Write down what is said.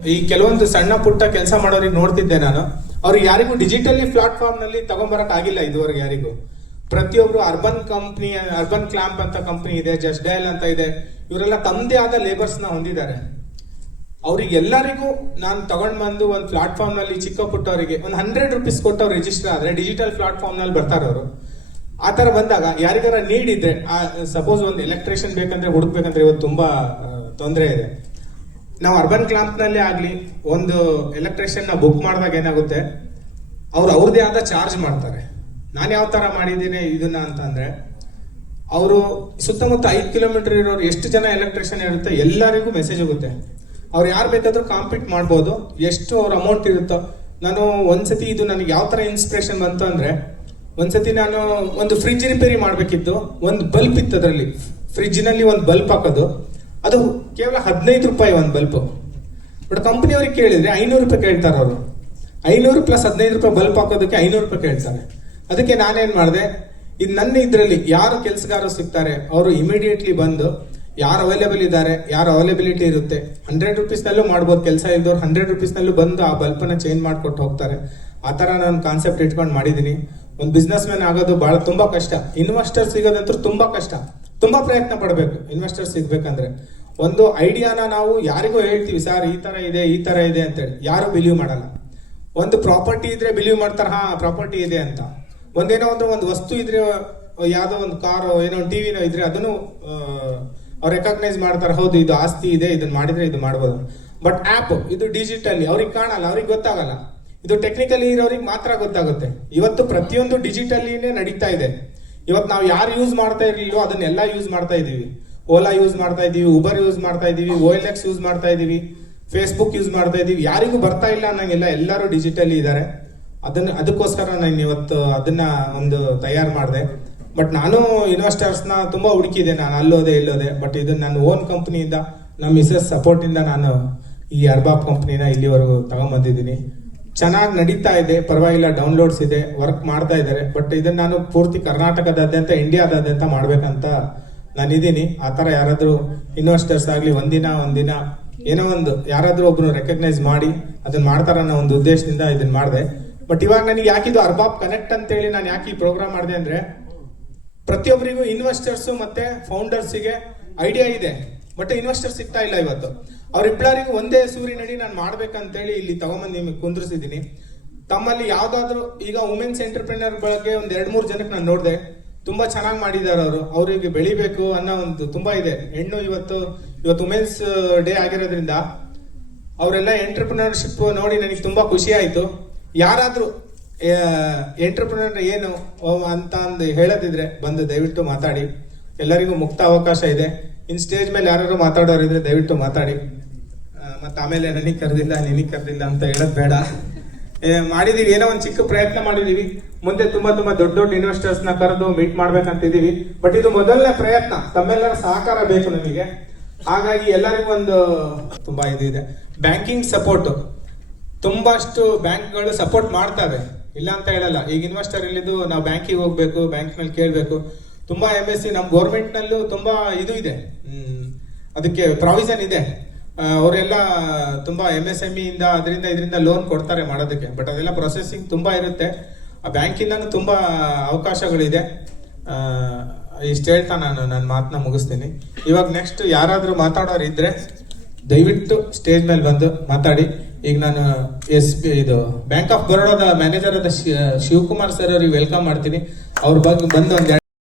ಈ ಕೆಲವೊಂದು ಸಣ್ಣ ಪುಟ್ಟ ಕೆಲಸ ಮಾಡೋರಿಗೆ ನೋಡ್ತಿದ್ದೆ ನಾನು. ಅವ್ರಿಗೆ ಯಾರಿಗೂ ಡಿಜಿಟಲಿ ಪ್ಲಾಟ್ಫಾರ್ಮ್ ನಲ್ಲಿ ತಗೊಂಬರಕ್ ಆಗಿಲ್ಲ ಇದುವರೆಗೆ ಯಾರಿಗೂ. ಪ್ರತಿಯೊಬ್ರು ಅರ್ಬನ್ ಕ್ಲಾಂಪ್ ಅಂತ ಕಂಪನಿ ಇದೆ, ಜಸ್ಟ್ ಡಯಲ್ ಅಂತ ಇದೆ, ಇವರೆಲ್ಲ ತಮ್ಮದೇ ಆದ ಲೇಬರ್ಸ್ ನ ಹೊಂದಿದ್ದಾರೆ. ಅವ್ರಿಗೆಲ್ಲರಿಗೂ ನಾನು ತಗೊಂಡ್ ಬಂದು ಒಂದು ಪ್ಲಾಟ್ಫಾರ್ಮ್ ನಲ್ಲಿ ಚಿಕ್ಕ ಪುಟ್ಟವರಿಗೆ ಒಂದು ₹100 ಕೊಟ್ಟು ಅವ್ರು ರಿಜಿಸ್ಟರ್ ಆದ್ರೆ ಡಿಜಿಟಲ್ ಪ್ಲಾಟ್ಫಾರ್ಮ್ ನಲ್ಲಿ ಬರ್ತಾರೆ ಅವರು. ಆ ತರ ಬಂದಾಗ ಯಾರಿಗಾರ ನೀಡ್ ಇದ್ರೆ, ಸಪೋಸ್ ಒಂದು ಎಲೆಕ್ಟ್ರಿಷಿಯನ್ ಬೇಕಂದ್ರೆ ಹುಡುಕ್ಬೇಕಂದ್ರೆ ಇವತ್ತು ತುಂಬಾ ತೊಂದರೆ ಇದೆ. ನಾವು ಅರ್ಬನ್ ಕ್ಲಾಂಪ್ ನಲ್ಲಿ ಆಗ್ಲಿ ಒಂದು ಎಲೆಕ್ಟ್ರಿಷಿಯನ್ ನ ಬುಕ್ ಮಾಡಿದಾಗ ಏನಾಗುತ್ತೆ, ಅವ್ರದೇ ಆದ ಚಾರ್ಜ್ ಮಾಡ್ತಾರೆ. ನಾನು ಯಾವ ತರ ಮಾಡಿದ್ದೀನಿ ಇದನ್ನ ಅಂತಂದ್ರೆ, ಅವರು ಸುತ್ತಮುತ್ತ 5 ಕಿಲೋಮೀಟರ್ ಇರೋರು ಎಷ್ಟು ಜನ ಎಲೆಕ್ಟ್ರಿಷಿಯನ್ ಇರುತ್ತೆ ಎಲ್ಲರಿಗೂ ಮೆಸೇಜ್ ಹೋಗುತ್ತೆ. ಅವ್ರು ಯಾರು ಬೇಕಾದ್ರೂ ಕಾಂಪೀಟ್ ಮಾಡ್ಬೋದು, ಎಷ್ಟು ಅವ್ರ ಅಮೌಂಟ್ ಇರುತ್ತೋ. ನಾನು ಒಂದ್ಸತಿ ಇದು ನನಗೆ ಯಾವ ತರ ಇನ್ಸ್ಪಿರೇಷನ್ ಬಂತು ಅಂದ್ರೆ, ಒಂದ್ಸತಿ ನಾನು ಒಂದು ಫ್ರಿಡ್ಜ್ ರಿಪೇರಿ ಮಾಡ್ಬೇಕಿತ್ತು. ಒಂದು ಬಲ್ಬ್ ಇತ್ತು ಅದರಲ್ಲಿ, ಫ್ರಿಡ್ಜ್ ನಲ್ಲಿ ಒಂದು ಬಲ್ಬ್ ಹಾಕೋದು, ಅದು ಕೇವಲ ₹15 ಒಂದು ಬಲ್ಬ್. ಬಟ್ ಕಂಪನಿಯವ್ರಿಗೆ ಕೇಳಿದ್ರೆ ₹500 ಕೇಳ್ತಾರೆ. ಅವರು 500 ಪ್ಲಸ್ ₹15 ಬಲ್ಬ್ ಹಾಕೋದಕ್ಕೆ ₹500 ಕೇಳ್ತಾರೆ. ಅದಕ್ಕೆ ನಾನೇನ್ ಮಾಡಿದೆ, ಇದು ನನ್ನ ಇದ್ರಲ್ಲಿ ಯಾರು ಕೆಲಸಗಾರರು ಸಿಗ್ತಾರೆ ಅವರು ಇಮಿಡಿಯೇಟ್ಲಿ ಬಂದು ಯಾರು ಅವೈಲೇಬಲ್ ಇದ್ದಾರೆ, ಯಾರು ಅವೈಲೇಬಿಲಿಟಿ ಇರುತ್ತೆ, ₹100 ನಲ್ಲೂ ಮಾಡ್ಬೋದು. ಕೆಲಸ ಇದ್ದವ್ರು ₹100 ನಲ್ಲೂ ಬಂದು ಆ ಬಲ್ಬನ್ನ ಚೇಂಜ್ ಮಾಡ್ಕೊಟ್ಟು ಹೋಗ್ತಾರೆ. ಆ ತರ ನಾನು ಕಾನ್ಸೆಪ್ಟ್ ಇಟ್ಕೊಂಡು ಮಾಡಿದೀನಿ. ಒಂದು ಬಿಸ್ನೆಸ್ ಮ್ಯಾನ್ ಆಗೋದು ಬಹಳ ತುಂಬಾ ಕಷ್ಟ. ಇನ್ವೆಸ್ಟರ್ ಸಿಗೋದಂತೂ ತುಂಬಾ ಕಷ್ಟ, ತುಂಬಾ ಪ್ರಯತ್ನ ಪಡಬೇಕು ಇನ್ವೆಸ್ಟರ್ ಸಿಗ್ಬೇಕಂದ್ರೆ. ಒಂದು ಐಡಿಯಾನ ನಾವು ಯಾರಿಗೂ ಹೇಳ್ತೀವಿ, ಸರ್ ಈ ತರ ಇದೆ ಈ ತರ ಇದೆ ಅಂತೇಳಿ, ಯಾರು ಬಿಲೀವ್ ಮಾಡಲ್ಲ. ಒಂದು ಪ್ರಾಪರ್ಟಿ ಇದ್ರೆ ಬಿಲೀವ್ ಮಾಡ್ತಾರೆ, ಹಾ ಪ್ರಾಪರ್ಟಿ ಇದೆ ಅಂತ. ಒಂದೇನೋ ಒಂದು ವಸ್ತು ಇದ್ರೆ, ಯಾವ್ದೋ ಒಂದು ಕಾರು ಏನೋ ಒಂದು ಟಿವಿನೋ ಇದ್ರೆ ಅದನ್ನು ಅವ್ರು ರೆಕಗ್ನೈಸ್ ಮಾಡ್ತಾರೆ, ಹೌದು ಇದು ಆಸ್ತಿ ಇದೆ, ಇದನ್ನ ಮಾಡಿದ್ರೆ ಇದು ಮಾಡ್ಬೋದು. ಬಟ್ ಆಪ್ ಇದು ಡಿಜಿಟಲಿ ಅವ್ರಿಗೆ ಕಾಣಲ್ಲ, ಅವ್ರಿಗೆ ಗೊತ್ತಾಗಲ್ಲ. ಇದು ಟೆಕ್ನಿಕಲಿ ಇರೋರಿಗೆ ಮಾತ್ರ ಗೊತ್ತಾಗುತ್ತೆ. ಇವತ್ತು ಪ್ರತಿಯೊಂದು ಡಿಜಿಟಲಿನೇ ನಡೀತಾ ಇದೆ. ಇವತ್ತು ನಾವು ಯಾರು ಯೂಸ್ ಮಾಡ್ತಾ ಇರ್ಲಿಲ್ಲೋ ಅದನ್ನೆಲ್ಲ ಯೂಸ್ ಮಾಡ್ತಾ ಇದೀವಿ. ಓಲಾ ಯೂಸ್ ಮಾಡ್ತಾ ಇದೀವಿ, ಉಬರ್ ಯೂಸ್ ಮಾಡ್ತಾ ಇದೀವಿ, OLX ಯೂಸ್ ಮಾಡ್ತಾ ಇದೀವಿ, ಫೇಸ್ಬುಕ್ ಯೂಸ್ ಮಾಡ್ತಾ ಇದೀವಿ. ಯಾರಿಗೂ ಬರ್ತಾ ಇಲ್ಲ ಅನ್ನಂಗಿಲ್ಲ, ಎಲ್ಲರೂ ಡಿಜಿಟಲಿ ಇದ್ದಾರೆ. ಅದಕ್ಕೋಸ್ಕರ ನಾನು ಇವತ್ತು ಅದನ್ನ ಒಂದು ತಯಾರು ಮಾಡಿದೆ. ಬಟ್ ನಾನು ಇನ್ವೆಸ್ಟರ್ಸ್ ನ ತುಂಬಾ ಹುಡುಕಿದೆ, ನಾನು ಅಲ್ಲೋದೆ ಇಲ್ಲೋದೆ. ಬಟ್ ಇದು ನನ್ನ ಓನ್ ಕಂಪನಿಯಿಂದ, ನಮ್ಮ ಮಿಸಸ್ ಸಪೋರ್ಟ್ ಇಂದ ನಾನು ಈ ಅರ್ಬಾಬ್ ಕಂಪನಿನ ಇಲ್ಲಿವರೆಗೂ ತಗೊಂಡ್ಬಂದಿದ್ದೀನಿ. ಚೆನ್ನಾಗಿ ನಡೀತಾ ಇದೆ, ಪರವಾಗಿಲ್ಲ, ಡೌನ್ಲೋಡ್ಸ್ ಇದೆ, ವರ್ಕ್ ಮಾಡ್ತಾ ಇದ್ದಾರೆ. ಬಟ್ ಇದನ್ನ ನಾನು ಪೂರ್ತಿ ಕರ್ನಾಟಕದಾದ್ಯಂತ, ಇಂಡಿಯಾದಾದ್ಯಂತ ಮಾಡ್ಬೇಕಂತ ನಾನಿದ್ದೀನಿ. ಆ ತರ ಯಾರಾದ್ರೂ ಇನ್ವೆಸ್ಟರ್ಸ್ ಆಗ್ಲಿ ಒಂದಿನ ಏನೋ ಒಂದು ಯಾರಾದ್ರೂ ಒಬ್ರು ರೆಕಗ್ನೈಸ್ ಮಾಡಿ ಅದನ್ನ ಮಾಡ್ತಾರ ಅನ್ನೋ ಒಂದು ಉದ್ದೇಶದಿಂದ ಇದನ್ನ ಮಾಡಿದೆ. ಬಟ್ ಇವಾಗ ನನಗೆ ಯಾಕಿದು ಅರ್ಬಾಬ್ ಕನೆಕ್ಟ್ ಅಂತೇಳಿ ನಾನು ಯಾಕೆ ಈ ಪ್ರೋಗ್ರಾಮ್ ಮಾಡಿದೆ ಅಂದ್ರೆ, ಪ್ರತಿಯೊಬ್ಬರಿಗೂ ಇನ್ವೆಸ್ಟರ್ಸ್ ಮತ್ತೆ ಫೌಂಡರ್ಸ್ಗೆ ಐಡಿಯಾ ಇದೆ, ಬಟ್ ಇನ್ವೆಸ್ಟರ್ ಸಿಗ್ತಾ ಇಲ್ಲ. ಇವತ್ತು ಅವ್ರಿಬ್ಬರಿಗೂ ಒಂದೇ ಸೂರಿನಡಿ ನಾನು ಮಾಡ್ಬೇಕಂತೇಳಿ ಇಲ್ಲಿ ತಗೊಂಬಂದು ನಿಮಗೆ ಕುಂದ್ರಿಸಿದ್ದೀನಿ. ತಮ್ಮಲ್ಲಿ ಯಾವ್ದಾದ್ರು ಈಗ ವುಮೆನ್ಸ್ ಎಂಟರ್ಪ್ರಿನರ್ ಬಗ್ಗೆ ಒಂದು 2-3 ಜನಕ್ಕೆ ನಾನು ನೋಡಿದೆ, ತುಂಬಾ ಚೆನ್ನಾಗಿ ಮಾಡಿದ್ದಾರೆ ಅವರು. ಅವರಿಗೆ ಬೆಳಿಬೇಕು ಅನ್ನೋ ಒಂದು ತುಂಬಾ ಇದೆ. ಹೆಣ್ಣು ಇವತ್ತು ವುಮೆನ್ಸ್ ಡೇ ಆಗಿರೋದ್ರಿಂದ ಅವರೆಲ್ಲ ಎಂಟರ್ಪ್ರಿನರ್ಶಿಪ್ ನೋಡಿ ನನಗೆ ತುಂಬಾ ಖುಷಿ ಆಯ್ತು. ಯಾರಾದ್ರೂ ಎಂಟರ್ಪ್ರಿನರ್ ಏನು ಅಂತ ಒಂದು ಹೇಳೋದಿದ್ರೆ ಬಂದು ದಯವಿಟ್ಟು ಮಾತಾಡಿ. ಎಲ್ಲರಿಗೂ ಮುಕ್ತ ಅವಕಾಶ ಇದೆ. ಇನ್ ಸ್ಟೇಜ್ ಮೇಲೆ ಯಾರು ಮಾತಾಡೋರಿದ್ರೆ ದಯವಿಟ್ಟು ಮಾತಾಡಿ. ಮತ್ತೆ ಆಮೇಲೆ ನನಗೆ ಕರೆದಿಲ್ಲ ಅಂತ ಹೇಳೋದು ಬೇಡ. ಮಾಡಿದೀವಿ, ಏನೋ ಒಂದು ಚಿಕ್ಕ ಪ್ರಯತ್ನ ಮಾಡಿದೀವಿ. ಮುಂದೆ ತುಂಬಾ ದೊಡ್ಡ ಇನ್ವೆಸ್ಟರ್ಸ್ ನ ಕರೆದು ಮೀಟ್ ಮಾಡ್ಬೇಕಂತಿದೀವಿ. ಬಟ್ ಇದು ಮೊದಲನೇ ಪ್ರಯತ್ನ, ತಮ್ಮೆಲ್ಲರ ಸಹಕಾರ ಬೇಕು ನಮಗೆ. ಹಾಗಾಗಿ ಎಲ್ಲರಿಗೂ ಒಂದು ತುಂಬಾ ಇದೆ. ಬ್ಯಾಂಕಿಂಗ್ ಸಪೋರ್ಟ್ ತುಂಬಾಷ್ಟು ಬ್ಯಾಂಕ್ಗಳು ಸಪೋರ್ಟ್ ಮಾಡ್ತವೆ, ಇಲ್ಲ ಅಂತ ಹೇಳಲ್ಲ. ಈಗ ಇನ್ವೆಸ್ಟರ್ ಇಲ್ಲಿದ್ದು ನಾವು ಬ್ಯಾಂಕಿಗೆ ಹೋಗ್ಬೇಕು, ಬ್ಯಾಂಕ್ ನಲ್ಲಿ ಕೇಳಬೇಕು. ತುಂಬಾ MSc ನಮ್ಮ ಗೌರ್ಮೆಂಟ್ ನಲ್ಲೂ ತುಂಬಾ ಇದು ಇದೆ, ಅದಕ್ಕೆ ಪ್ರಾವಿಷನ್ ಇದೆ. ಅವರೆಲ್ಲ ತುಂಬಾ MSME ಇಂದ ಇದರಿಂದ ಲೋನ್ ಕೊಡ್ತಾರೆ ಮಾಡೋದಕ್ಕೆ. ಬಟ್ ಅದೆಲ್ಲ ಪ್ರೊಸೆಸಿಂಗ್ ತುಂಬಾ ಇರುತ್ತೆ. ಆ ಬ್ಯಾಂಕಿಂದ ತುಂಬಾ ಅವಕಾಶಗಳಿದೆ. ಇಷ್ಟು ಹೇಳ್ತಾ ನಾನು ನನ್ನ ಮಾತನ್ನ ಮುಗಿಸ್ತೀನಿ. ಇವಾಗ ನೆಕ್ಸ್ಟ್ ಯಾರಾದ್ರೂ ಮಾತಾಡೋರು ಇದ್ರೆ ದಯವಿಟ್ಟು ಸ್ಟೇಜ್ ಮೇಲೆ ಬಂದು ಮಾತಾಡಿ. ಈಗ ನಾನು ಇದು ಬ್ಯಾಂಕ್ ಆಫ್ ಬರೋಡಾದ ಮ್ಯಾನೇಜರ್ ಆದ ಶಿವಕುಮಾರ್ ಸರ್ ಅವ್ರಿಗೆ ವೆಲ್ಕಮ್ ಮಾಡ್ತೀನಿ. ಅವ್ರ ಬಗ್ಗೆ ಬಂದು